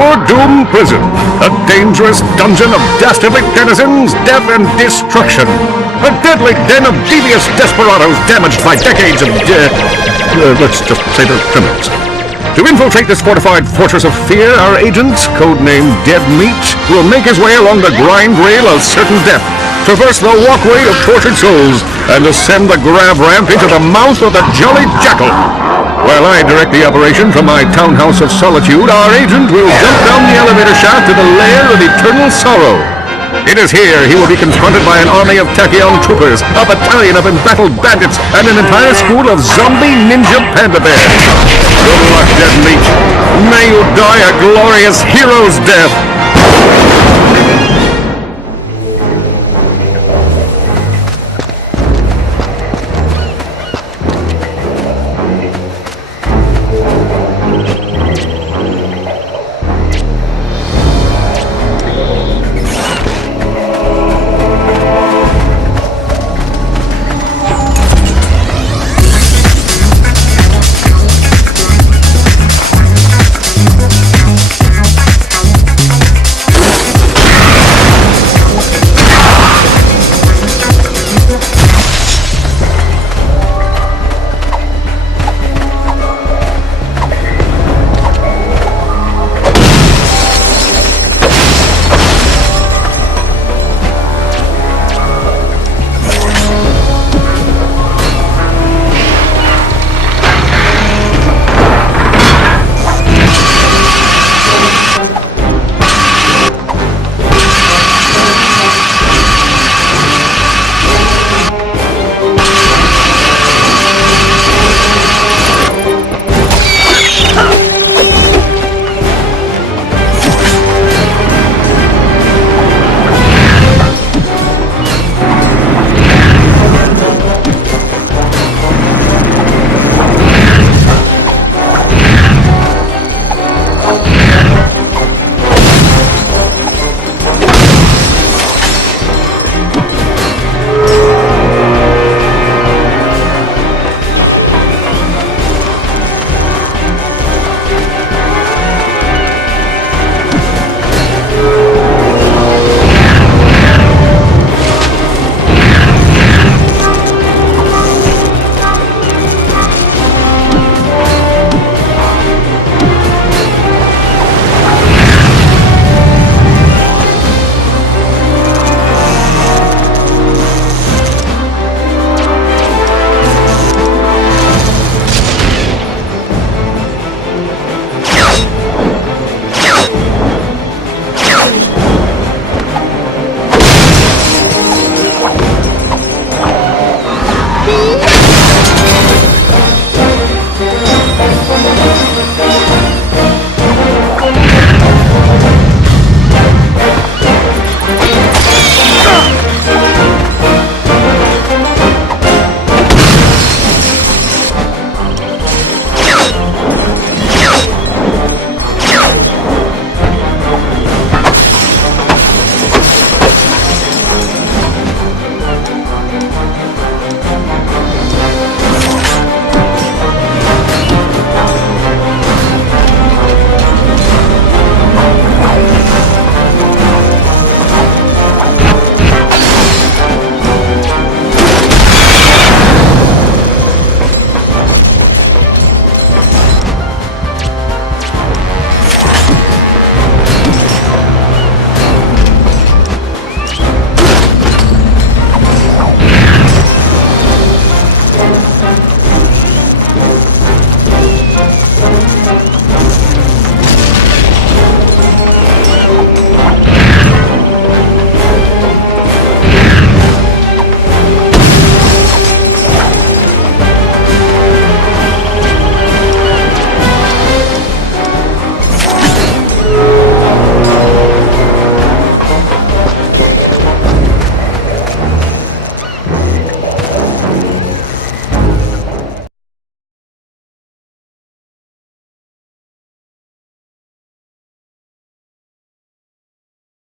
Zordoom Prison, a dangerous dungeon of dastardly denizens, death and destruction. A deadly den of devious desperados damaged by decades of let's just say they're criminals. To infiltrate this fortified fortress of fear, our agent, codenamed Dead Meat, will make his way along the grind rail of certain death, traverse the walkway of tortured souls, and ascend the grab ramp into the mouth of the Jolly Jackal. While I direct the operation from my townhouse of solitude, our agent will jump down the elevator shaft to the lair of eternal sorrow. It is here he will be confronted by an army of tachyon troopers, a battalion of embattled bandits, and an entire school of zombie ninja panda bears. Good luck, Dead Meat. May you die a glorious hero's death.